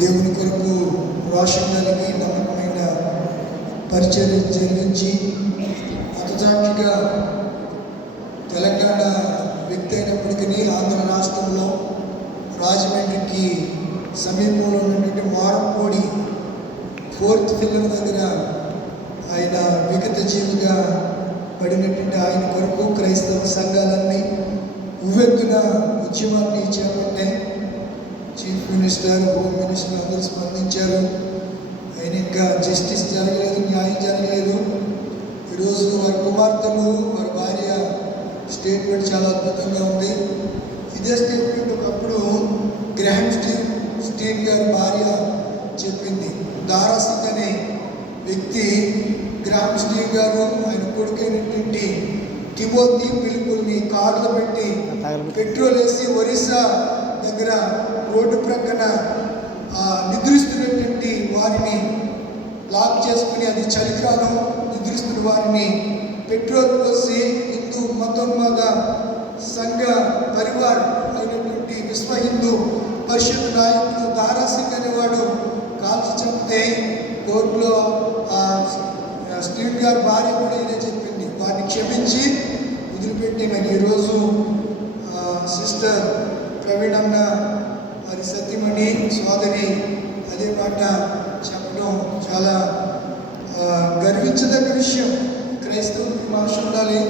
దేవుని కొరకు రోషం కలిగి నమ్మకమైన పరిచర్య జరిగించి అతజాటిగా తెలంగాణ వ్యక్తి అయినప్పటికీ ఆంధ్ర రాష్ట్రంలో రాజమండ్రికి సమీపంలో ఉన్నటువంటి మారంపూడి 4th పిల్లర్ దగ్గర ఆయన విగత జీవిగా పడినటువంటి ఆయన కొరకు క్రైస్తవ సంఘాలన్నీ ఉవ్వెత్తున ఉద్యమాన్ని చేపట్టాయి. చీఫ్ మినిస్టర్, హోమ్ మినిస్టర్ అందరూ స్పందించారు. ఆయన ఇంకా జస్టిస్ జరగలేదు, న్యాయం జరగలేదు. ఈరోజు వారి కుమార్తెలు, వారి భార్య స్టేట్మెంట్ చాలా అద్భుతంగా ఉంది. ఇదే స్టేట్మెంట్ ఒకప్పుడు గ్రాహం స్టీన్ గారి భార్య చెప్పింది. దారా సింగ్ అనే వ్యక్తి గ్రాహం స్టీన్ గారు ఆయన కొడుకైనటువంటి టిమోతి పిలుపుల్ని కార్లో పెట్టి పెట్రోల్ వేసి ఒరిస్సా దగ్గర రోడ్డు ప్రక్కన నిద్రిస్తున్నటువంటి వారిని లాక్ చేసుకుని, అది చలికాలం, నిద్రిస్తున్న వారిని పెట్రోల్ పోసి హిందూ మతోన్మాద సంఘ పరివార్ అయినటువంటి విశ్వ హిందూ పరిషత్ నాయకుడు దారా సింగ్ అనేవాడు కాల్చి చంపితే కోర్టులో స్టీవ్ గారి భార్య కూడా ఇదే చెప్పింది. వారిని క్షమించి వదిలిపెట్టినని ఈరోజు సిస్టర్ ప్రవీణ్ అన్న వారి సతీమణి సోదరి అదే మాట చెప్పడం చాలా గర్వించదగ్గ విషయం. క్రైస్తవులకి మనసు ఉండాలి.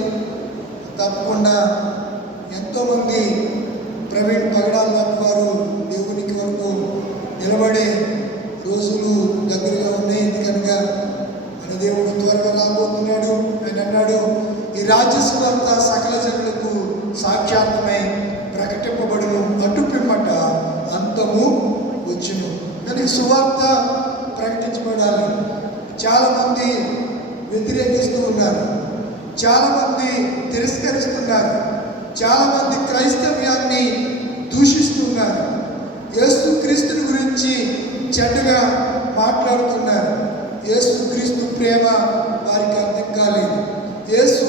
తప్పకుండా ఎంతోమంది ప్రవీణ్ పగడాల వారు దేవునికి వరకు నిలబడే రోజులు దగ్గరగా ఉన్నాయి. ఎందుకనగా మన దేవుడు త్వరగా రాబోతున్నాడు. ఆయన అన్నాడు, ఈ రాజ్య సువార్త సకల జనులకు సాక్షాత్మై ప్రకటింపబడును, అటు పిమ్మట అంతము వచ్చును. కానీ సువార్త ప్రకటించబడాలి. చాలామంది వ్యతిరేకిస్తూ ఉన్నారు, చాలామంది తిరస్కరిస్తున్నారు, చాలామంది క్రైస్తవ్యాన్ని దూషిస్తున్నారు, యేసుక్రీస్తుని గురించి చెడ్డగా మాట్లాడుతున్నారు. యేసుక్రీస్తు ప్రేమ వారికి అర్థం కాలేదు. యేసు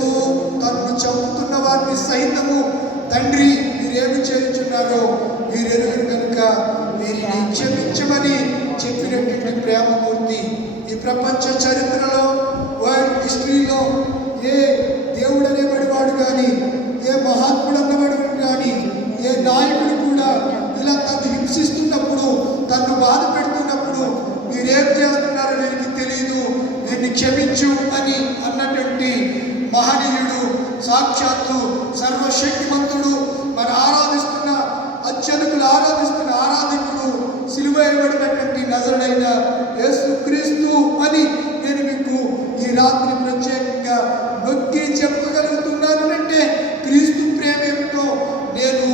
తనను చంపుతున్న వారిని సైతము, తండ్రి మీరేమి చేయుచున్నారో మీరు ఎరుగరు కనుక వీరిని క్షమించమని చెప్పినటువంటి ప్రేమమూర్తి ఈ ప్రపంచ చరిత్రలో, వరల్డ్ హిస్టరీలో ఏ దేవుడు అనేబడివాడు కానీ, ఏ మహాత్ముడు అన్నబడివాడు కానీ, ఏ నాయకుడు కూడా ఇలా తను హింసిస్తున్నప్పుడు, తను బాధ పెడుతున్నప్పుడు మీరేం చేస్తున్నారో వీరికి తెలియదు, వీరిని క్షమించు అని అన్నటువంటి మహనీయుడు, సాక్షాత్తు సర్వశక్తిమంతుడు, మన ఆరాధిస్తున్న అత్యధికులు ఆరాధిస్తున్న ఆరాధకుడు, సిలువ వేయబడినటువంటి నజరుడైన యేసుక్రీస్తు అని నేను మీకు ఈ రాత్రి ప్రత్యేకంగా నొక్కి చెప్పగలుగుతున్నాను. అంటే క్రీస్తు ప్రేమ ఏమిటో నేను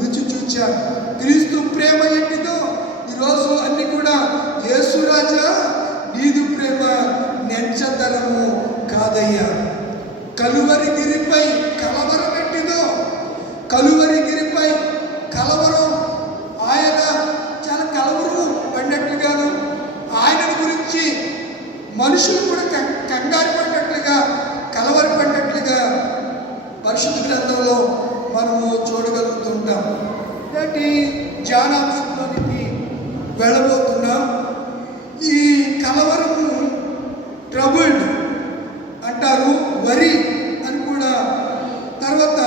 రుచి చూచాను. క్రీస్తు ప్రేమ ఏంటిదో ఈరోజు అన్ని కూడా, యేసు రాజా నీదు ప్రేమ నెంచతరము కాదయ్యా. కలువరి గిరిపై కలవరం ఏంటిదో, కలువరి గిరిపై కలవరం, ఆయన చాలా కలవరం పడినట్లుగాను, ఆయన గురించి మనుషులు కూడా కంగారు పడినట్లుగా, కలవరి పడినట్లుగా పరిశుద్ధ గ్రంథంలో మనము చూడగలుగుతుంటాం. ఇలాంటి ధ్యానాంశంలోనికి వెళ్ళబోతున్నాం. ఈ కలవరము ట్రబుల్డ్ అంటారు, వరి అని కూడా. తర్వాత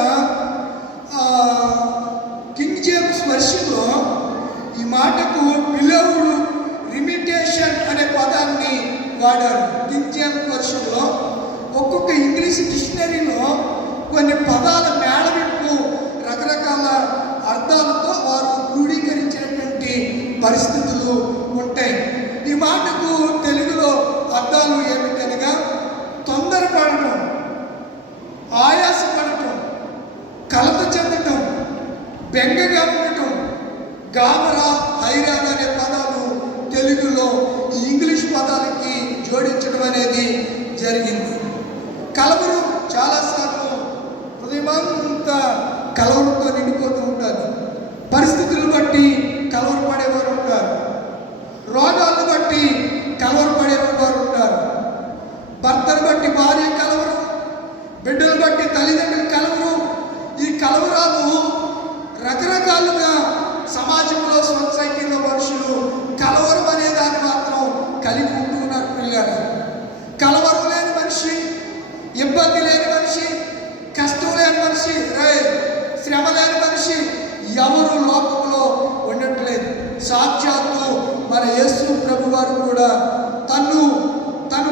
కింగ్ జేమ్స్ వర్షన్లో ఈ మాటకు బిలోవ్డ్ రిమిటేషన్ అనే పదాన్ని వాడారు. కింగ్ జేమ్స్ వర్షన్లో ఒక్కొక్క ఇంగ్లీష్ డిక్షనరీలో కొన్ని పదాల మేళవింపు, రకరకాల అర్థాలతో వారు క్రోడీకరించినటువంటి పరిస్థితులు ఉంటాయి. ఈ మాటకు తెలుగులో అర్థాలు ఏమిటనగా, తొందరపడటం, ఆయాసపడటం, కలత చెందటం, బెంగగా ఉండటం, గాబరా, హైరాన్ అనే పదాలు తెలుగులో ఈ ఇంగ్లీష్ పదాలకి జోడించడం అనేది జరిగింది. కలవరం చాలాసార్లు హృదయమంతా కలవరంతో నిండిపోతూ ఉంటారు. పరిస్థితులను బట్టి కలవరపడేవారు ఉంటారు, రోగాలను బట్టి కలవరపడేవారు ఉంటారు, భర్తను బట్టి భార్య కలవరం, బిడ్డలు బట్టి తల్లిదండ్రులు కలవరం. ఈ కలవరాలు రకరకాలుగా సమాజంలో, సొసైటీలో మనుషులు కలవరం సాక్షాత్తు మన యేసు ప్రభు వారు కూడా తను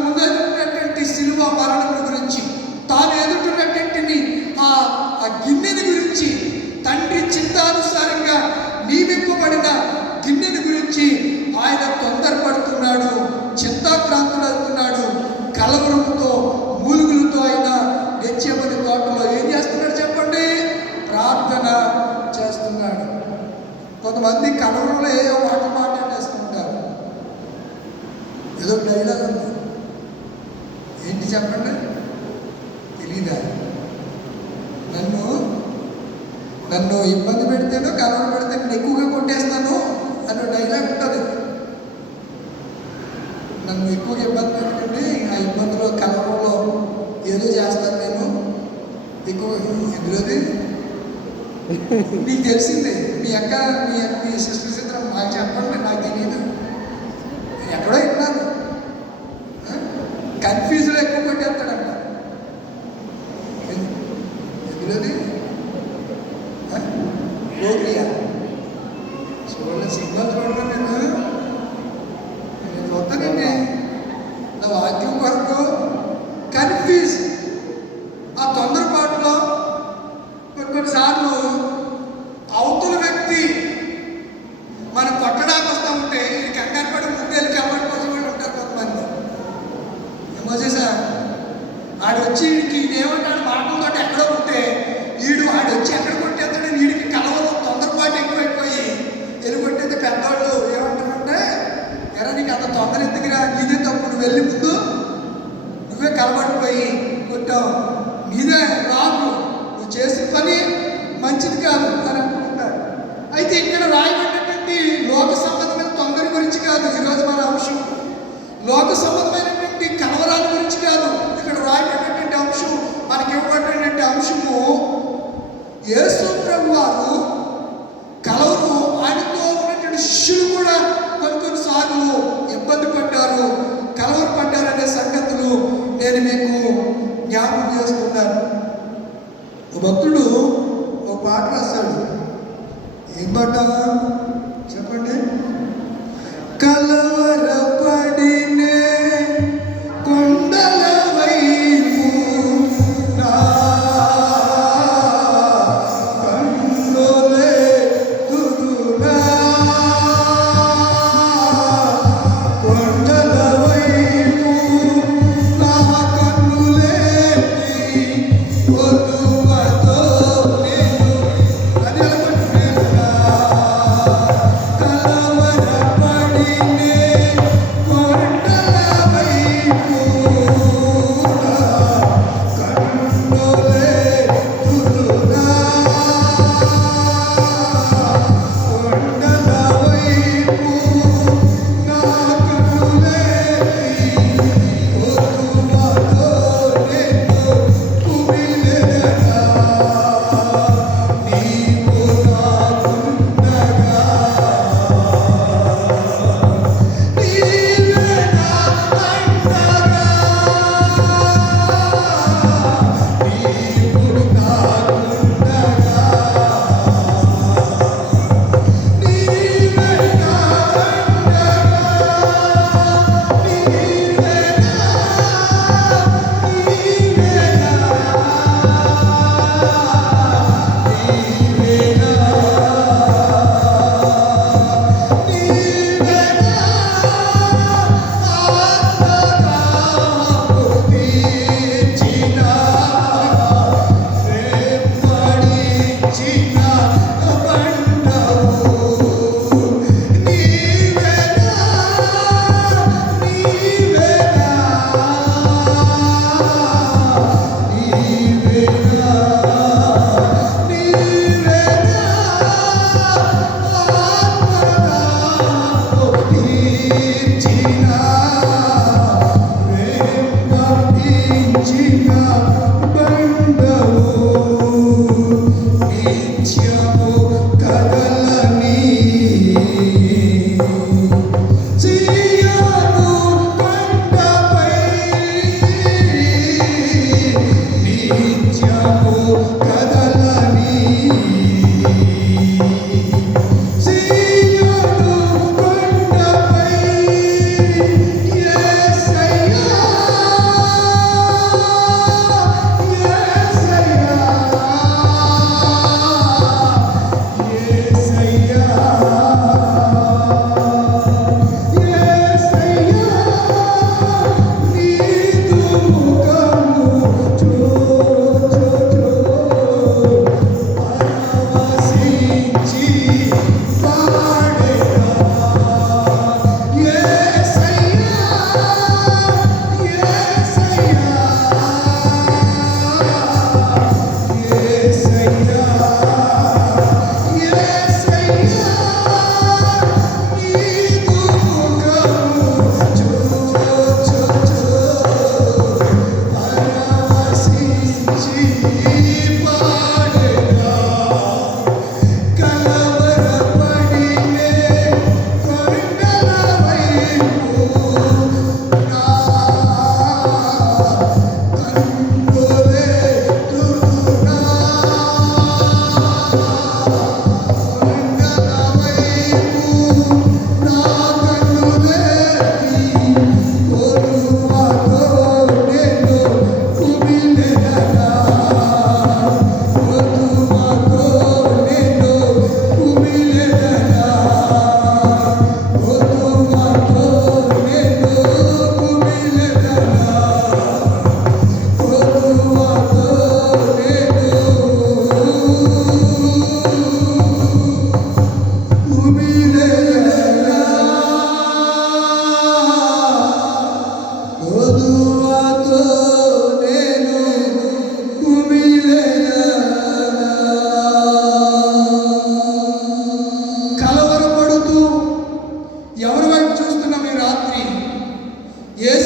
ముందున్నటువంటి శిలువ మరణం గురించి, తాను ఎదుటినటువంటి ఆ గిన్నెని గురించి, తండ్రి చిత్తానుసారంగా నియమింపబడిన గిన్నెని గురించి ఆయన తొందరపడుతున్నాడు, చింతాక్రాంతుడవుతున్నాడు. కలవరంతో మూలుగులతో ఆయన గెత్సేమనే తోటలో ఏం చేస్తున్నాడు చెప్పండి? ప్రార్థన చేస్తున్నాడు. కొంతమంది కలవరంలో ఏదో మాట్లాడేస్తుంటారు. ఏదో డైలాగ్ ఉంది, ఏంటి చెప్పండి? తెలీదా? నన్ను ఇబ్బంది పెడితేనో కలవరం పెడితే నేను ఎక్కువగా కొట్టేస్తాను అనే డైలాగ్ ఉంటుంది. నన్ను ఎక్కువగా ఇబ్బంది పెట్టండి, ఆ ఇబ్బందిలో కలవరంలో ఏదో చేస్తాను నేను ఎక్కువ. ఎందులోది నీకు తెలిసిందే. మీ సిస్టర్ చిత్రం నాకు చెప్పండి, నాకు తెలియదు. ఎక్కడో విన్నాను, కన్ఫ్యూజ్లో ఎక్కువ కొట్టేస్తాడంట. ఎందులోది లోకియా చూడండి, సిగ్నల్ చూడండి. నేను చూస్తానండి నా వాక్యం కొరకు కన్ఫ్యూజ్. ఆ తొందరపాటులో కొన్నిసార్లు అవతల వ్యక్తి మనం కొట్టడానికి వస్తూ ఉంటే ఈ కంగారు పడి ముందేళ్ళి కలబడి కోసం వాళ్ళు ఉంటారు కొంతమంది. ఏమోసేసా ఆడు వచ్చి వీడికి ఏమంటాడు మాటలతో ఎక్కడో ఉంటే ఆడు వచ్చి ఎక్కడ కొట్టేస్తాడు, వీడికి కలవదు, తొందరపాటు ఎక్కువైపోయి ఎలుగొట్టేది. పెద్దవాళ్ళు ఏమంటారంటే, ఎరా నీకు అంత తొందర ఎందుకురా, నీదే తప్పు, నువ్వు వెళ్ళి ముందు నువ్వే కలబడిపోయి కొట్టావు, నీదే రాదు, నువ్వు చేసిన పని మంచిది కాదు అని అనుకుంటారు. అయితే ఇక్కడ రాయబడినటువంటి లోక సంబంధమైన తొందర గురించి కాదు ఈరోజు మన అంశం. లోక సంబంధమైనటువంటి కలవరాల గురించి కాదు ఇక్కడ రాయబడినటువంటి అంశం. మనకి ఇవ్వబడినటువంటి అంశము యేసు ప్రభు వారు కలవరు, ఆయనతో ఉన్నటువంటి శిష్యులు కూడా కొన్నిసార్లు ఇబ్బంది పడ్డారు, కలవరు పడ్డారు అనే సంగతులు నేను మీకు జ్ఞాపకం చేసుకున్నాను. ఒక భక్తుడు ఒక పాట రాశాడు. ఏం పాట చెప్పండి? కలవరపడినే కొండల వైపు నా కన్నులే తురునా, కొండల వైపు నా కన్నులేటి కొలువతో నేను అది అనుకుంటున్నా. కలవరపడినే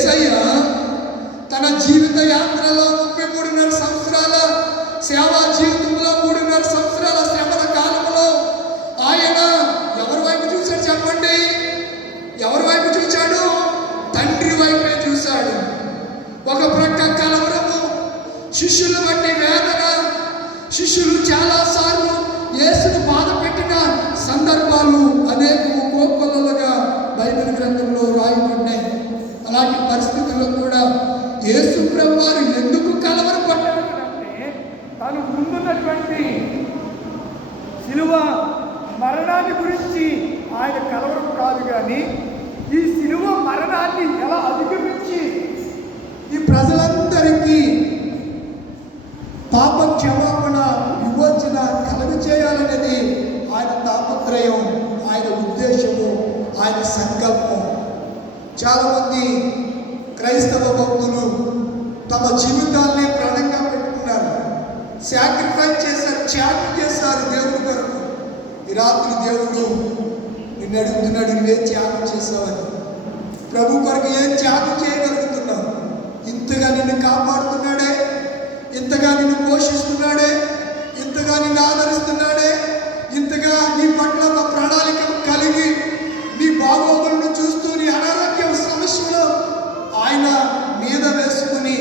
యేసయ్య తన జీవిత యాత్రలో 33.5 సంవత్సరాల సేవా జీవితంలో 3.5 సంవత్సరాల శ్రమల కాలంలో ఆయన ఎవరి వైపు చూశాడు చెప్పండి? ఎవరి వైపు చూశాడు? తండ్రి వైపే చూశాడు. ఒక ప్రక్క కలవరము, శిష్యులు బట్టి వేదన, శిష్యులు చాలాసార్లు యేసును బాధ పెట్టిన సందర్భాలు అనేక కోకొల్లలుగా బైబిల్ గ్రంథంలో రాయబడినాయి. అలాంటి పరిస్థితుల్లో కూడా యేసు ప్రభువు వారు ఎందుకు కలవరపడ్డారంటే తాను ముందున్నటువంటి శిలువ మరణాన్ని గురించి ఆయన కలవరం కాదు, కానీ ఈ శిలువ మరణాన్ని ఎలా అధిగమించి ఈ ప్రజలందరికీ పాప క్షమాపణ విమోచన కలుగ చేయాలనేది ఆయన తాపత్రయం, ఆయన ఉద్దేశము, ఆయన సంకల్పం. చాలామంది క్రైస్తవ భక్తులు తమ జీవితాన్ని ప్రాణంగా పెట్టుకున్నారు, సాక్రిఫైస్ చేశారు, త్యాగం చేశారు దేవుడి కొరకు. ఈ రాత్రి దేవుడు నిన్ను అడుగుతున్నాడు, నువ్వే త్యాగం చేసావని. ప్రభు కొరకు ఏం త్యాగం చేయగలుగుతున్నావు? ఇంతగా నిన్ను కాపాడుతున్నాడే, ఇంతగా నిన్ను పోషిస్తున్నాడే, ఇంతగా నిన్ను ఆదరిస్తున్నాడే, ఇంతగా నీ పట్ల ఒక ప్రణాళిక కలిగి నీ బాగోగులను చూస్తూ నీ అనారోగ్య సమస్యలో ఆయన మీద వేసుకుని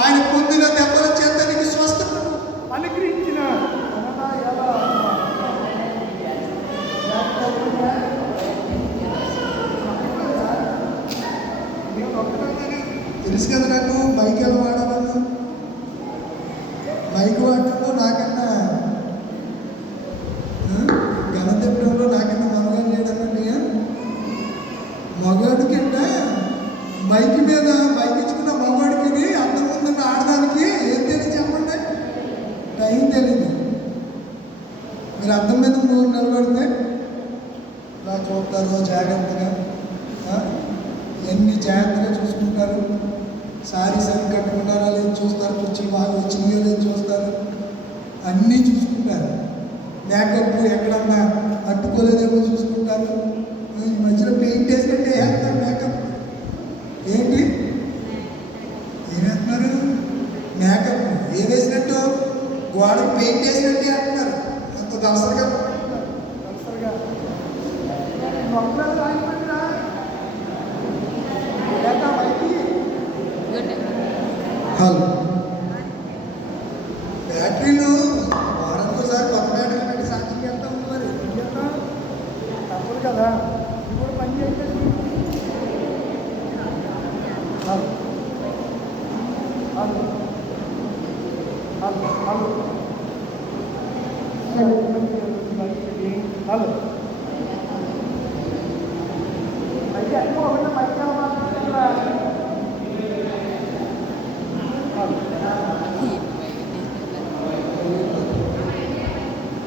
ఆయన పొందిన దెబ్బల చేత నీకు స్వస్థత అనుగ్రహించిన తెలుసు కదా నాకు మైక్ ఎలా వాడాలను. మైక్ వాడటంలో నాకన్నా గణతంత్రంలో నాకన్నా మగవాడు లేడనండి. మగవాడి కింద మైక్ మీద మైక్ ఇచ్చుకున్న మగవాడికి అందరి ముందున్న ఆడడానికి ఏం తెలియదు చెప్పండి? టైం తెలియదు. మీరు అద్దం మీద నిలబడితే ఇలా చూస్తారు జాగ్రత్తగా, ఎన్ని జాగ్రత్తగా చూసుకుంటారు. సారీ సరి కట్టుకున్నారా లేదు చూస్తారు, కుర్చీ బాగా వచ్చినాయో లేదు చూస్తారు, అన్నీ చూసుకుంటారు. మేకప్ ఎక్కడన్నా అట్టుకోలేదేమో చూసుకుంటారు. ఈ మధ్యలో పెయింట్ వేసినట్టే వేస్తారు మేకప్. ఏంటి ఏమేస్తున్నారు? మేకప్ ఏం వేసినట్టు? గోడ పెయింట్ వేసినట్టే అంటున్నారు. అంత దసరగా హలో బ్యాటరీలు వారంకోసారి కొత్త బ్యాటరీ పెట్టి సాక్షికి వెళ్తాం. మరి తప్పదు కదా, ఇది కూడా పని చేయండి. Hello hello hello hello hello అయితే ఎక్కువ ఒకటి పైకి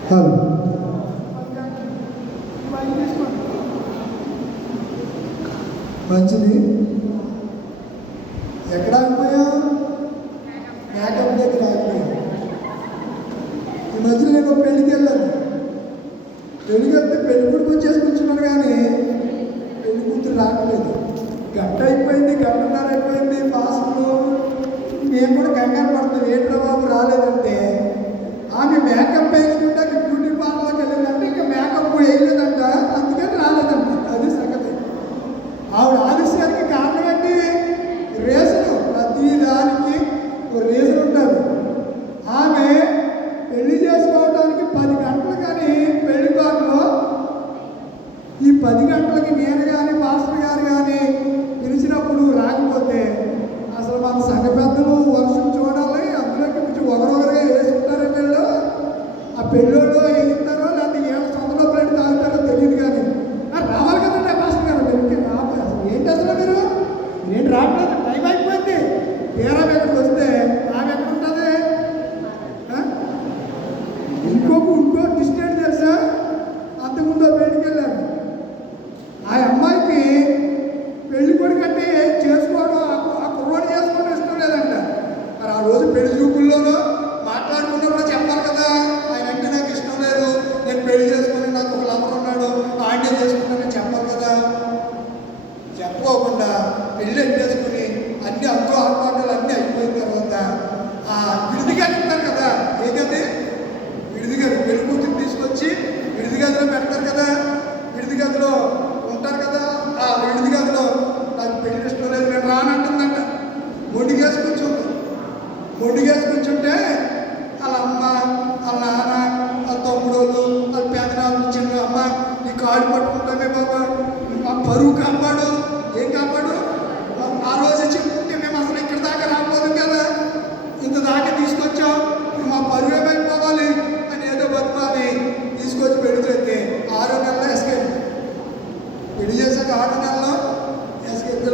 హలో మంచిది. ఎక్కడ ఆగిపోయా? మేకప్ దగ్గర ఆగిపోయా. ఈ మధ్యలో నేను పెళ్ళికి వెళ్ళాను. పెళ్ళికి వెళ్తే పెళ్లి కొడుకు వచ్చేసి కూర్చున్నాను, కానీ పెళ్లి కూతురు రావట్లేదు. గంట అయిపోయింది, గంటన్నర అయిపోయింది ఫాస్ట్లో. మేము కూడా కంగారు పడుతున్నాం, ఏంట్రా బాబు రాలేదంటే ఆమె మేకప్ వేసుకుంటే బ్యూటీ పార్లర్కి వెళ్ళిందంటే ఇంకా మేకప్ వేయలేదంట, అందుకని రాలేదంట. అది సంగతి. ఆవిడ ఆలస్యానికి కారణం ఏంటి? రీజను. ప్రతి దానికి ఒక రీజన్ ఉంటుంది. ఆమె పెళ్లి చేసుకోవడానికి 10 గంటలు, కానీ పెళ్లి కార్డులో ఈ 10 గంటలకి నేను కానీ మాస్టర్ గారు కానీ పిలిచినప్పుడు రాకపోతే అసలు మన సంఘ పెద్దలు వర్షం చూడాలి, అందులోకి కొంచెం ఒకరొకరుగా వేసుకుంటారంటే వీళ్ళు. ఆ పెళ్ళోళ్ళు ఇస్తారో లేకపోతే ఏమైనా సొంత డబ్బులు అంటే తాగుతారో తెలియదు, కానీ రావాలి కదండి మాస్టర్ గారు. మీరు రావాలి. అసలు ఏంటి అసలు మీరు ఏంటి రావట్లేదు? టైం అయిపోయింది. తీరా ఎక్కడికి వస్తే ఆమె ఎక్కడ ఉంటుంది? ఇంకో డిస్టెంట్ తెలుసా? అంతకుముందు పెళ్ళికి వెళ్ళాను. ఆ అమ్మాయికి పెళ్లి కొడుకు అంటే చేసుకోవడం, ఆ కుర్రోడు చేసుకోవడం ఇష్టం లేదంట. మరి ఆ రోజు పెళ్లి చూపుల్లోనూ మాట్లాడుకున్నప్పుడు చెప్పాలి కదా, ఆయన అంటే నాకు ఇష్టం లేదు, నేను పెళ్లి చేసుకుని నాకు ఒక లవర్ ఉన్నాడు, ఆయనే చేసుకున్నానని చెప్పాలి కదా. చెప్పుకోకుండా పెళ్ళి చేసుకుని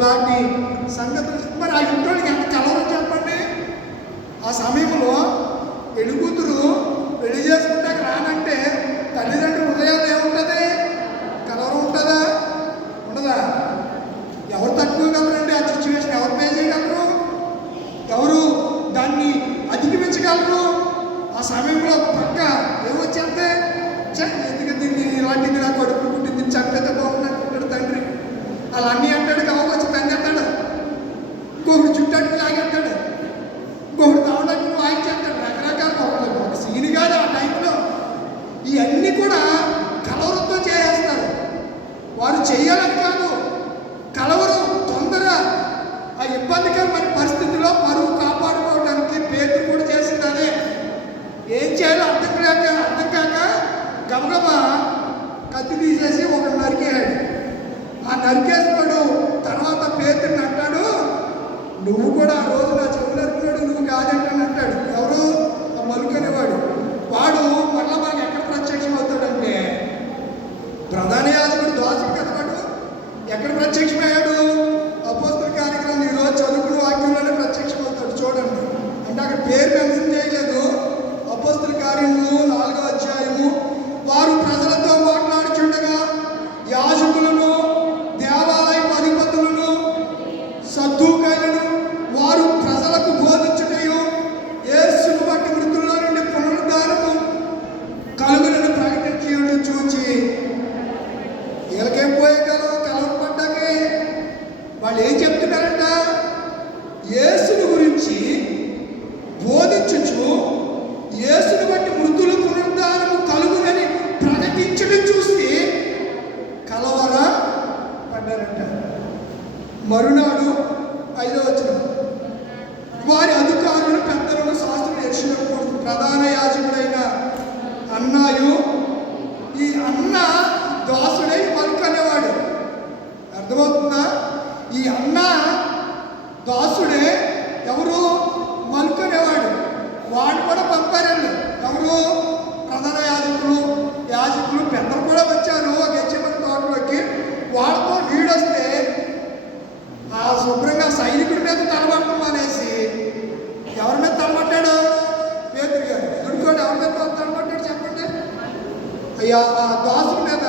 ఇలాంటి సంగతులు మరి ఆ ఇంట్లోకి ఎంత కలవరం చెప్పండి. ఆ సమయంలో పెళ్లి కూతురు పెళ్లి చేసుకుంటాక రానంటే తల్లిదండ్రుల హృదయాలు ఏముంటుంది? కలవరం ఉంటుందా? ఉండదా? ఎవరు తట్టుకోగలరండి ఆ సిచ్యువేషన్? ఎవరు పే చేయగలరు? ఎవరు దాన్ని అధిగమించగలరు? ఆ సమయంలో పక్క ఏమొచ్చేస్తే ఎందుకు దీన్ని ఇలాంటిది నా కడుపు పుట్టింది చంపేస్తే బాగుంది తండ్రి అలా అన్నీ అంటాడు. కావచ్చు తండ్రి అంటాడు, ఇంకొకటి చుట్టానికి లాగేస్తాడు, ఇంకొకటి తావడానికి వాయించేస్తాడు. రకరకాల ఒక సీన్ కాదు ఆ టైంలో. ఇవన్నీ కూడా కలవరంతో చేసేస్తారు. వారు చేయాలని కాదు, కలవరం తొందర ఆ ఇబ్బందికరమైన పరిస్థితిలో పరువు కాపాడుకోవడానికి పేతురు కూడా చేసింది అదే. ఏం చేయాలో అర్థం కాక గబగబా కత్తి తీసేసి ఒకడు నరికేయాడు. ఆ నరికేసినాడు. తర్వాత పేతుడిని అంటాడు, నువ్వు కూడా ఆ రోజు నా చెవులు నరికినాడు, నువ్వు కాదంటాను అంటాడు. ఎవరు? ఆ మలుకనేవాడు. వాడు మళ్ళీ మనకి ఎక్కడ ప్రత్యక్షం అవుతాడంటే ప్రధాన యాజకుడు దోషం కదా. వాడు ఎక్కడ ప్రత్యక్షమయ్యాడు? అపోస్తల కార్యక్రమం ఈరోజు చదువుకున్న వాక్యంలోనే ప్రత్యక్షం అవుతాడు. చూడండి, అంటే అక్కడ పేరు మెన్షన్ చేయలేదు. అపోస్తల కార్యములు 4వ అధ్యాయము. వారు ప్రజలతో మాట్లాడుచుండగా యాజకులను, దేవాలయ అధిపతులను, సద్దూకైలను వారు ప్రజలకు బోధించుటయు యేసును బట్టి మృతుల్లో నుండి పునరుద్ధానము కలుగునని ప్రకటించి చూచి వీళ్ళకేం పోయే కలవరం పడ్డాకే వాళ్ళు ఏం చెప్తున్నారంట? యేసుని గురించి బోధించుచు యేసుని బట్టి మృతులు పునరుద్ధానము కలుగునని ప్రకటించడం చూసి కలవర పడ్డారంట. మరునాడు 5వ వచనం, వారి అధికారులు, పెద్దలను, శాస్త్రులు యెరూషలేముకు ప్రధాన యాజకుడైన అన్నాయు. ఈ అన్న దాసుడై మలుకు అనేవాడు. అర్థమవుతుందా? ఈ అన్న దాసుడే ఎవరు? మలుకు అనేవాడు. వాడు కూడా పంపారండి. ఎవరు? ప్రధాన యాజకులు పెద్దలు కూడా వచ్చారు ఆ గెచ్చమని తోటలోకి. వాళ్ళతో వీడొస్తే ఆ శుభ్రంగా సైనికుడి మీద తలబడటం అనేసి ఎవరి మీద తలబడ్డాడు? పేతురు గారు. ఎదుర్కోండి, ఎవరి మీద తలబడ్డాడు చెప్పండి? అయ్యా ఆ దాసుని మీద.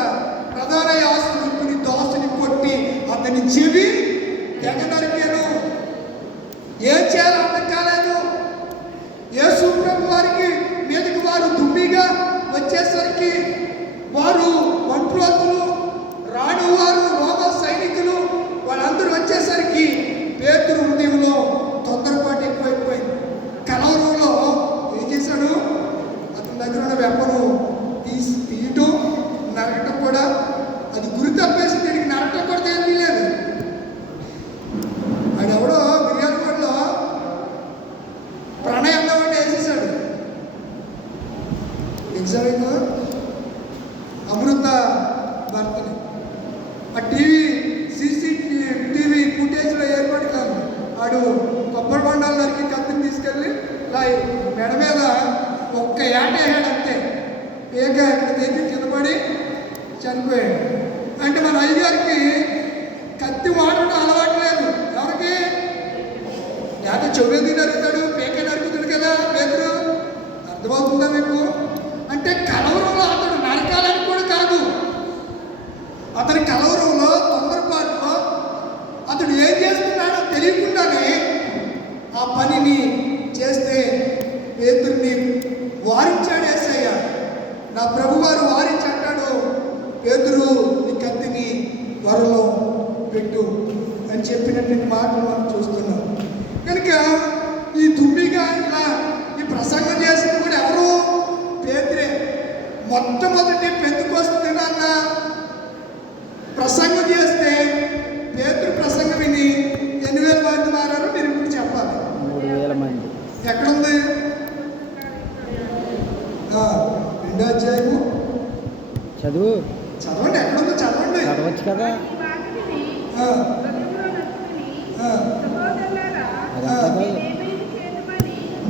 ప్రధాన యాజకుని దాసుని కొట్టి అతని చెవి తెగ నరికాను. ఏం చేయాలో అర్థం కాలేదు. యేసు ప్రభు వారికి మీదకి వారు దుమ్మిగా వచ్చేసరికి, వారు మంత్రోతులు, రాణివారు, రోమ సైనికులు వాళ్ళందరూ వచ్చేసరికి పేతురు హృదయంలో తొందరపాటు ఎక్కువైపోయింది. కలవరంలో ఏం చేశాడు? అతని దగ్గర ఉన్న వెప్పను తీయటం, నరకటం కూడా. అది గురి తప్పేసి దీనికి నరకటం కూడా ఏమీ లేదు. ఆడెవడో మిర్యాలగూడలో ప్రణయంలో వేసేసాడు. ఎగ్జామింగ్ అమృత భర్తని ఆ CCTV ఫుటేజ్లో ఏర్పాటు కాదు. ఆడు కొబ్బరి బండాలు నరికి కత్తిని తీసుకెళ్ళి మెడ మీద ఒక్క ఏట వేసాడు అంతే. ఏక ఇక్కడ తెచ్చి కింద పడి చనిపోయాడు. అంటే మన అయ్యగారికి కత్తి వాడటం అలవాటు లేదు. ఎవరికి? లేకపోతే చెవులది నరుగుతాడు, పేక నరుగుతాడు కదా పేతురు. అర్థమవుతుందా మీకు? అంటే కలవరంలో అతడు నరకాలని కూడా కాదు. అతని కలవరంలో తొందరపాటులో అతడు ఏం చేస్తున్నాడో తెలియకుండానే ఆ పనిని చేస్తే పేతుర్ని వారించాడు యేసయ్య. నా ప్రభువారు వారించి అంటాడు, పేతురు నీ కత్తిని వరలో పెట్టు అని చెప్పినటువంటి మాటలు మనం చూస్తున్నాం. కనుక ఈ దుమ్మిగా ఇలా ఈ ప్రసంగం చేసింది కూడా ఎవరు? పేతురే. మొట్టమొదటి పెంతుకొస్తున్న ప్రసంగం చేస్తే పేతురు ప్రసంగం విని 8,000 మంది మారారు. మీరు ఇప్పుడు చెప్పాలి. 3,000 మంది. ఎక్కడుంది? 2వ అధ్యాయము చదవండి. ఎక్కడుందో చదవండి. చదవచ్చు కదా.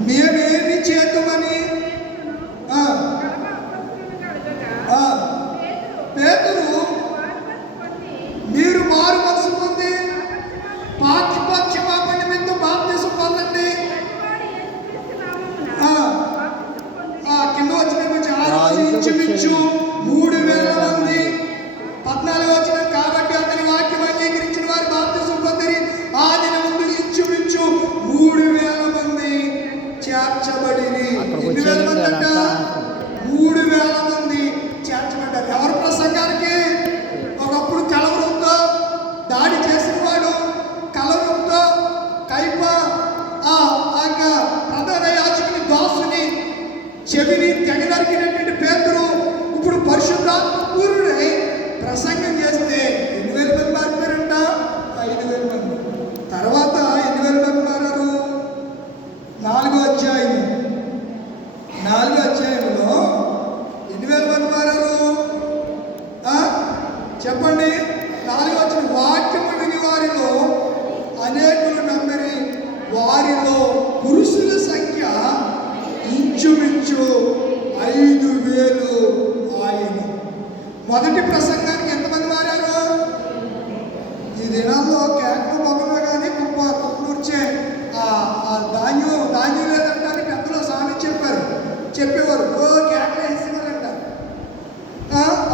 మేమేమి చేద్దామని పేతురు మీరు మారు మనసు పొంది చెవిని తెగ నరికినటువంటి పేతురు ఇప్పుడు పరిశుద్ధాత్మ పూర్ణుడై ప్రసంగం చేస్తే 8,000 మంది మారిపోయారంట. 5,000 మంది. తర్వాత 8,000 మంది మారారు. 4వ అధ్యాయంలో 8,000 మంది మారారు. చెప్పండి. 4వ వచనం, వాక్యము విని వారిలో అనేకులు నమ్మిరి, వారిలో పురుషుల సంఖ్య ఇంచుమించు 5,000 ఆయన. మొదటి ప్రసంగానికి ఎంతమంది మారారు? ఈ దినాల్లో కేకలు మొగలు కానీ కుప్పూర్చే ధాన్యం లేదంటే పెద్దలు సామి చెప్పేవారు. కేకలు వేసేవారంట,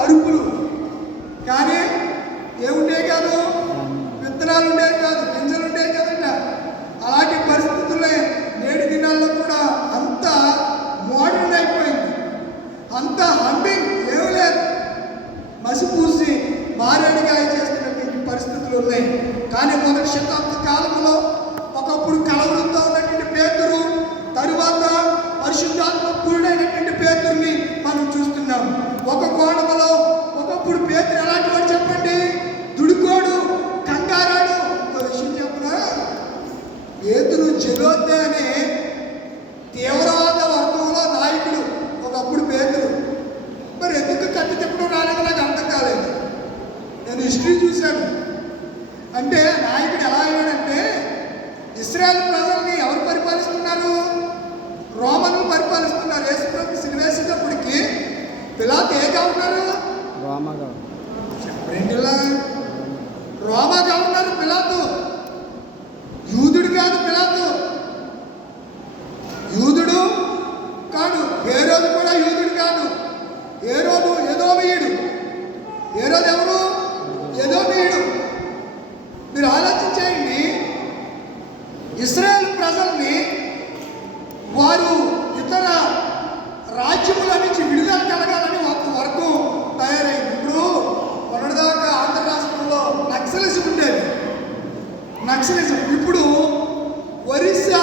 అరుపులు. కానీ ఏముండే కాదు, విత్తనాలు ఉండేవి కాదు, గింజలు ఉండేవి కదంట. అలాంటి పరిస్థితుల్లో నేటి దినాల్లో కూడా అంత మోడర్న్ అయిపోయింది. అంత హంబింగ్ ఏమీ లేదు, మసిపూసి మారేడుగాయ చేస్తున్నటువంటి పరిస్థితులు ఉన్నాయి. కానీ మొదటి శతాబ్ద కాలంలో ఒకప్పుడు కలవరంతో ఉన్నటువంటి పేతురు, తరువాత పరిశుద్ధాత్మ పూర్ణైనటువంటి పేతురుని మనం చూస్తున్నాం. ఒక కోణంలో ఒకప్పుడు పేతురు ఎలాంటి వాడు చెప్పండి? దుడుకోడు, కంగారాడు. ఒక విషయం చెప్పనా, పేతురు జలోతే అనే తీవ్రవాద వర్గంలో నాయకుడు ఒకప్పుడు పేతురు. మరి ఎందుకు కత్తి తిప్పడం రాలేదు నాకు అర్థం కాలేదు. నేను హిస్టరీ చూశాను. అంటే నాయకుడు ఎలా అయ్యాడంటే, ఇశ్రాయేల్ ప్రజల్ని ఎవరు పరిపాలిస్తున్నారు? రోమన్లు పరిపాలిస్తున్నారు. యేసుప్రభు సిలువేసేటప్పటికి పిలాతు ఏ గవర్నరు? రోమా గవర్నరు పిలాతు. యూదుడు కాదు పిలాతు, యూదుడు కాదు. హేరోదు కూడా యూదుడు కాదు. హేరోదు ఎదోమీయుడు. హేరోదు ఎవరు? ఎదోమీయుడు. మీరు ఆలోచించేయండి. ఇశ్రాయేల్ ప్రజల్ని వారు ఇతర రాజ్యముల నుంచి విడుదల కలగాలని ఒక వర్గం తయారైంది. ఇప్పుడు మొన్నటిదాకా ఆంధ్ర రాష్ట్రంలో నక్సలిజం ఉండేది. నక్సలిజం ఇప్పుడు ఒరిస్సా,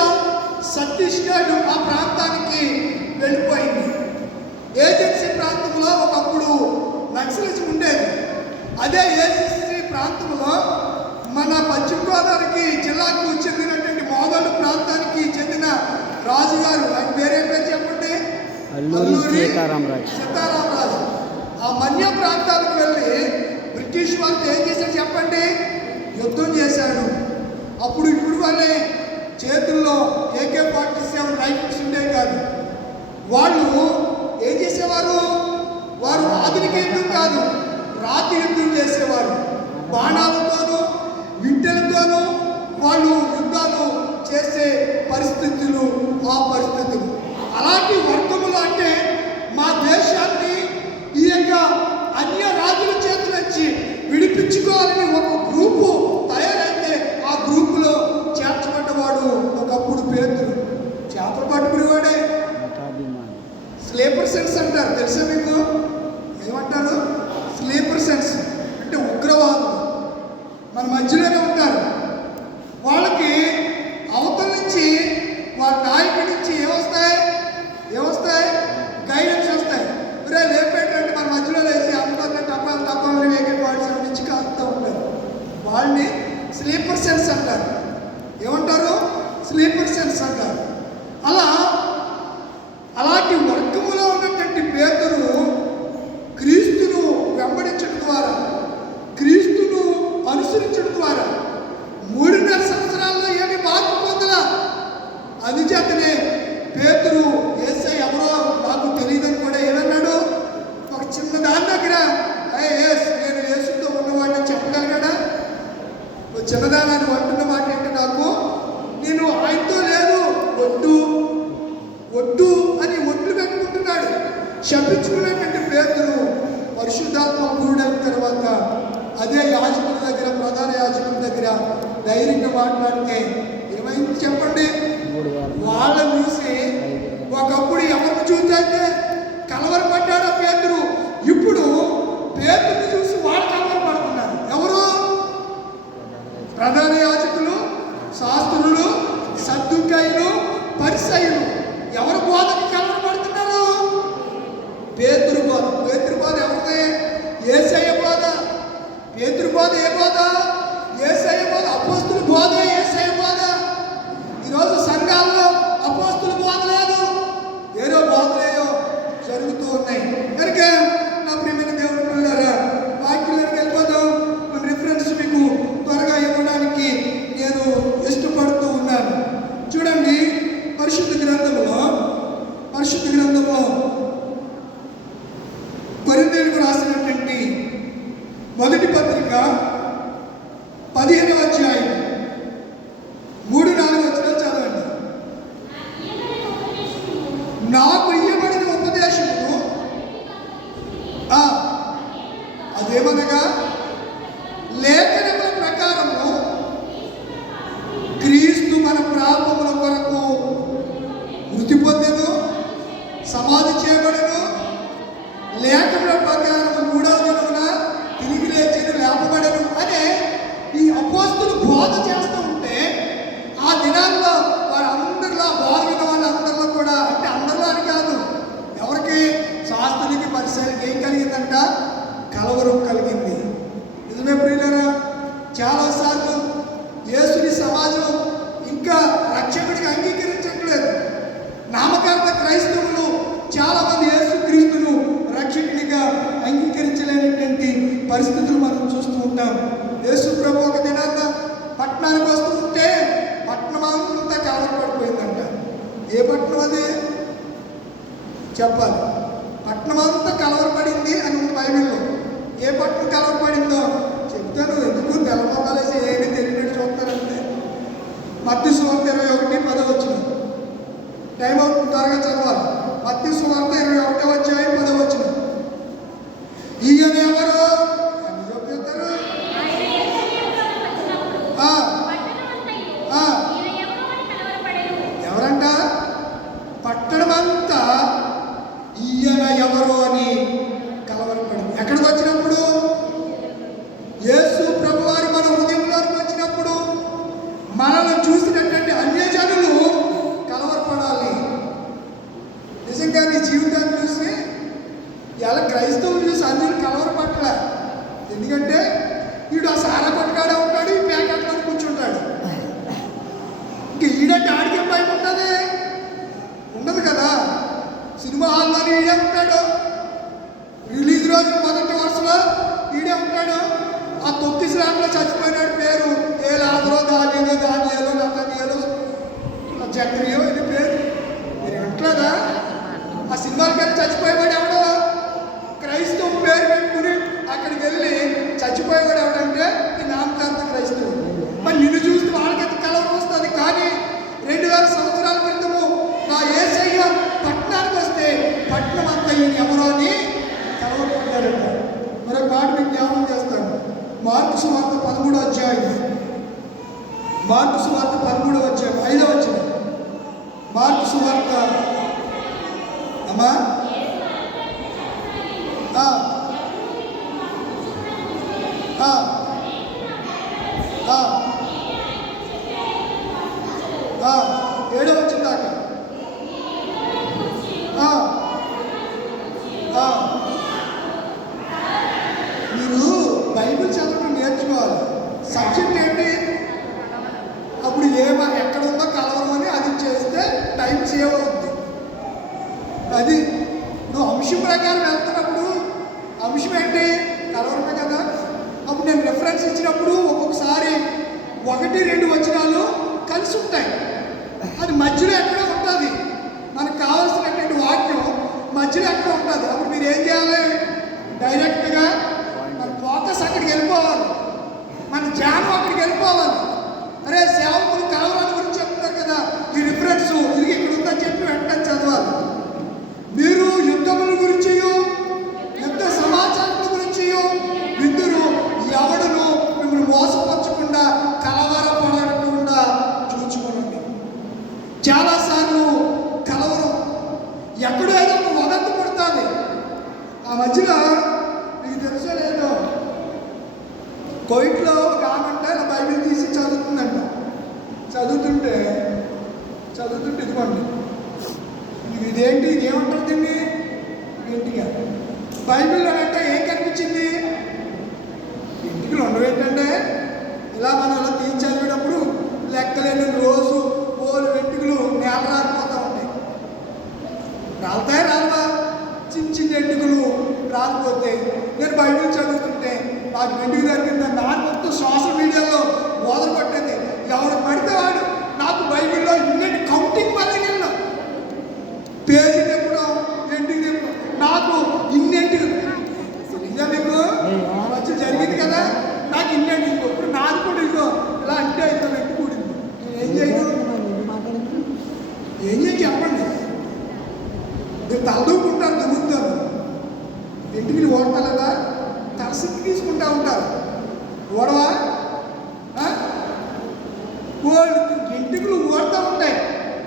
ఛత్తీస్గఢ్ ఆ ప్రాంతానికి వెళ్ళిపోయింది. ఏజెన్సీ ప్రాంతంలో ఒకప్పుడు నక్సలిజం ఉండేది. అదే ఏజెన్సీ ప్రాంతంలో మన పశ్చిమ గోదావరికి జిల్లాకు చెందినటువంటి మోగలు ప్రాంతానికి చెందిన రాజుగారు, ఆయన పేరే పేరు చెప్పండి? అల్లూరి సీతారామరాజు. ఆ మన్య ప్రాంతాలకు వెళ్ళి బ్రిటిష్ వారితో ఏం చేశాడు చెప్పండి? యుద్ధం చేశాడు. అప్పుడు ఇప్పుడు వాళ్ళే చేతుల్లో AK-47 రైఫిల్స్ ఉండేవి కాదు. వాళ్ళు ఏం చేసేవారు? వారు ఆధునిక యుద్ధం కాదు, రాతి యుద్ధం చేసేవారు. బాణాలతోనూ వింటెలతోనూ వాళ్ళు యుద్ధాలు చేసే పరిస్థితులు, ఆ పరిస్థితులు. అలాంటి వర్గములు అంటే మా దేశాన్ని ఈ యొక్క అన్య రాజుల చేతుల నుంచి విడిపించుకోవాలని ఒక గ్రూపు తయారైతే ఆ గ్రూపులో చేర్చబడ్డవాడు ఒకప్పుడు పేతురు. చేపలు పట్టుకునేవాడే. స్లీపర్ సెన్స్ అంటారు, తెలుసా మీకు? ఏమంటారు? స్లీపర్ సెన్స్ అంటే ఉగ్రవాదులు మన మధ్యలోనే ఉంటారు. వాళ్ళకి అవతల నుంచి వాళ్ళ నాయకుడి నుంచి ఏమొస్తాయి? గైడెన్స్ వస్తాయి. లేపేటంటే మన మధ్యలో లేచి అందరినీ టపాలు AK-47 నుంచి కాలుతూ ఉంటారు. వాళ్ళని స్లీపర్ సెన్స్ అంటారు. ఏమంటారు? స్లీపర్ సెన్స్ అంటారు. అలాంటి వర్గములో ఉన్నటువంటి పేతురు క్రీస్తును వెంబడించడం ద్వారా, క్రీస్తును అనుసరించడం ద్వారా 3.5 సంవత్సరాల్లో ఏమి మార్పు పొందలా. అందుచేతనే పేతురు యేసయ్య ఎవరో నాకు తెలియదని కూడా ఏమన్నాడు? ఒక చిన్న దాని దగ్గర నేను యేసుతో ఉన్నవాడిని చెప్పగలిగాడా? ఒక చిన్నదానాన్ని అంటున్న మాట ఏంటి? నాకు నేను ఆయనతో లేదు, ఒట్టు అని ఒట్లు పెట్టుకుంటున్నాడు. శపించుకునేటువంటి పేతురు పరిశుద్ధాత్మ పూర్ణైన తర్వాత అదే యాజకుల దగ్గర, ప్రధాన యాజకుల దగ్గర ధైర్యంగా మాట్లాడితే ఏమైంది చెప్పండి? వాళ్ళని చూసి ఒకప్పుడు ఎవరిని చూస్తే కలవరపడ్డాడు పేతురు. ఇప్పుడు పేతురుని చూసి వాళ్ళు కలవరపడుతున్నారు. ఎవరు? ప్రధాన యాజకులు, శాస్త్రులు, సద్దుకాయులు, పరిసయ్యులు. ఎవరు బోధకి కలవరపడుతున్నారు? 15వ అధ్యాయం 3-4 వచనాలు చదవండి. నాకు ఇయ్యబడిన ఉపదేశము అదేమనగా లేఖనముల ప్రకారము క్రీస్తు మన పాపముల కొరకు మృతి పొందెను, సమాధి చేయబడెను, లేఖనముల ప్రకారము 3వ దినమున తిరిగి లేచెను, లేపబడెను అనే ఈ అపోస్తులు బోధ చేస్తూ ఉంటే ఆ దినాల్లో వారందరిలో బోధ విన్న వాళ్ళందరిలో కూడా, అంటే అందరిలో అని కాదు, ఎవరికి శాస్త్రులకి పరిసరాలకి ఏం కలిగిందంట? కలవరం కలిగింది. నిజమే ప్రియులారా, చాలాసార్లు యేసుని సమాజం ఇంకా రక్షకుడిగా అంగీకరించట్లేదు. నామకార్థ క్రైస్తవులు చాలామంది యేసు క్రీస్తును రక్షకుడిగా అంగీకరించలేనటువంటి పరిస్థితులు మనం చూస్తూ ఉంటాం. యేసు ప్రభు ఒక దినాన్న పట్టణానికి వస్తూ ఉంటే పట్టణం అంతా కలవరపడిపోయిందంట. ఏ పట్టణం అది చెప్పాలి? పట్టణం అంతా కలవరపడింది అని ఉంది బైబిల్లో. ఏ పట్టణం కలవరపడిందో చెప్తాను, ఎందుకు తెల్లమొక్కలేసి ఏమీ తెలియనట్టు చూస్తారంటే. మత్తయి సువార్త 21:10 వచనం. టైం అవుతుంది, త్వరగా చదవాలి. మత్తయి సువార్త 21వ అధ్యాయం 10వ వచనం. ఈయన ఎవరు అని చెప్తారు? ఎవరంట? పట్టణమంతా ఈయన ఎవరు అని కలవరపడింది. ఎక్కడికి వచ్చినప్పుడు? యేసు ప్రభువారి మన హృదయంలోకి వచ్చినప్పుడు మనల్ని చూసినటువంటి అన్యజనులు కలవరపడాలి. నిజంగా నీ జీవితాన్ని చూసి ఇలా క్రైస్తవులు చూసి అన్యులు కలవరపడలే. ఎందుకంటే వీడు ఆ సారా కొట్టుకాడే ఉంటాడు, ఈ ప్యాకెట్లో కూర్చుంటాడు. ఇంక ఈడంటే ఆడికే భయం ఉంటుంది? ఉండదు కదా. సినిమా హాల్లోని ఈడే ఉంటాడు, రిలీజ్ రోజు మొదటి వరుసలో ఈడే ఉంటాడు. ఆ తొత్తి స్లాంలో చచ్చిపోయినాడు పేరు ఏ లాదరో దానియలో నతనియలో జక్రియో ఇది పేరు. మీరు అంటలేదా? ఆ సినిమాలకి వెళ్ళి చచ్చిపోయేవాడు ఎవడో క్రైస్తవ పేరు పెట్టుకుని అక్కడికి వెళ్ళి చచ్చిపోయేవాడు ఎవడంటే ఈ నామకార్థ క్రైస్తవుడు. మరి నిన్ను చూస్తే వాళ్ళకైతే కలవరం వస్తుంది. కానీ 2000 సంవత్సరాల క్రితము నా యేసయ్య పట్టణానికి వస్తే పట్టణం అంతా ఈయన ఎవరో అని కలవరపడ్డారంట. మరొక మాట మీకు జ్ఞాపకం చేస్తాను. మార్కు సువార్త 13వ అధ్యాయం. మార్కు సువార్త 13వ అధ్యాయం 5వ వచనం. మార్కు సువార్త అమ్మా ఏడవ వచ్చిన దాకా మీరు బైబిల్ చదవడం నేర్చుకోవాలి. సబ్జెక్ట్ ఏంటి? అప్పుడు ఎక్కడ ఉందో కలవరం అని అది చేస్తే టైం సేవ్ అవుతుంది. అది నువ్వు అంశం ప్రకారం వెళ్తున్నప్పుడు అంశం ఏంటి? కలవరమే కదా. అప్పుడు నేను రెఫరెన్స్ ఇచ్చినప్పుడు ఒక్కొక్కసారి 1-2 వచనాలు కలిసి ఉంటాయి. అది మధ్యలో ఎక్కడ ఉంటుంది. మనకు కావాల్సినటువంటి వాక్యం మధ్యలో ఎక్కడ ఉంటుంది. అప్పుడు మీరు ఏం చేయాలి? డైరెక్ట్గా మన ఫోకస్ అక్కడికి వెళ్ళిపోవాలి, మన ధ్యానం అక్కడికి వెళ్ళిపోవాలి. అరే సేవకులు కలవరాని గురించి చెప్తున్నారు కదా, ఈ రిఫరెన్స్ ఇది ఇక్కడ ఉందని చెప్పి వెంటనే చదవాలి. మీరు యుద్ధముల గురించి, యుద్ధ సమాచారాల గురించి విందురు ఎవడును మిమ్మల్ని మోసపరచకుండా కలవరపడకుండా చూచుకోనండి. చాలాసార్లు కలవరం ఎక్కడో ఏదో ఒక వదంతి పుడుతుంది. ఆ మధ్యలో మీకు తెలుసో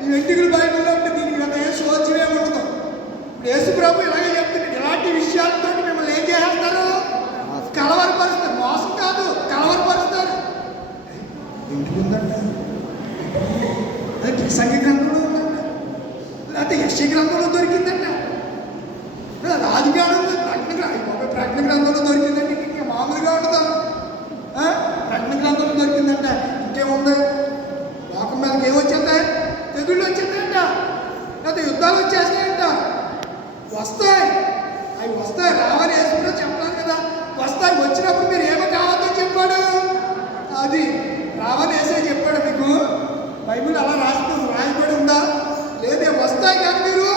ఈ వెంట్రుకలు బైబిల్లో ఉంటే దీనికి అంత ఏ సోచమే ఉండదు. ఇప్పుడు యేసు ప్రభు ఇలాగే చెప్తున్నాడు, ఇలాంటి విషయాలతో మిమ్మల్ని ఏం చేస్తారు? కలవరపరుస్తారు. మోసం కాదు, కలవరపరుస్తారు. ఎందుకు ఉందంట? అది ప్రసంగ గ్రంథంలో ఉందంట, లేకపోతే యక్ష గ్రంథంలో దొరికిందంట, ఆది గ్రంథంలో ప్రకటన గ్రంథంలో దొరికిందంటే ఇంకా మామూలుగా ఉండదు. ప్రకటన గ్రంథంలో దొరికిందంట. ఇంకేముంది? లోకం మీదకి ఏమొచ్చేద్దాయి? తెగుళ్ళు వచ్చేద్దాయంట, లేకపోతే యుద్ధాలు వచ్చేస్తాయంట. వస్తాయి, అవి వస్తాయి. రావని వేసుకుంటే చెప్పలేదు కదా, వస్తాయి. వచ్చినప్పుడు మీరు ఏమో కావద్దని చెప్పాడు. అది రావని వేసే చెప్పాడు మీకు. బైబిల్ అలా రాయబడి ఉందా? లేదే. వస్తాయి కానీ మీరు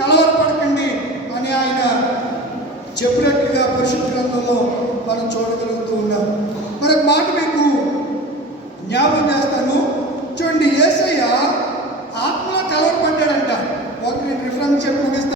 కలవరపడకండి అని ఆయన చెప్పినట్టుగా పరిశుద్ధ గ్రంథంలో మనం చూడగలుగుతూ ఉన్నాం. మరొక మాట మీకు జ్ఞాపకం చేస్తాను. చూడండి, యేసయ్య ఆత్మలో కలవరపడ్డాడంట. ఒక రిఫరెన్స్ చెప్పి ముగిస్తాను.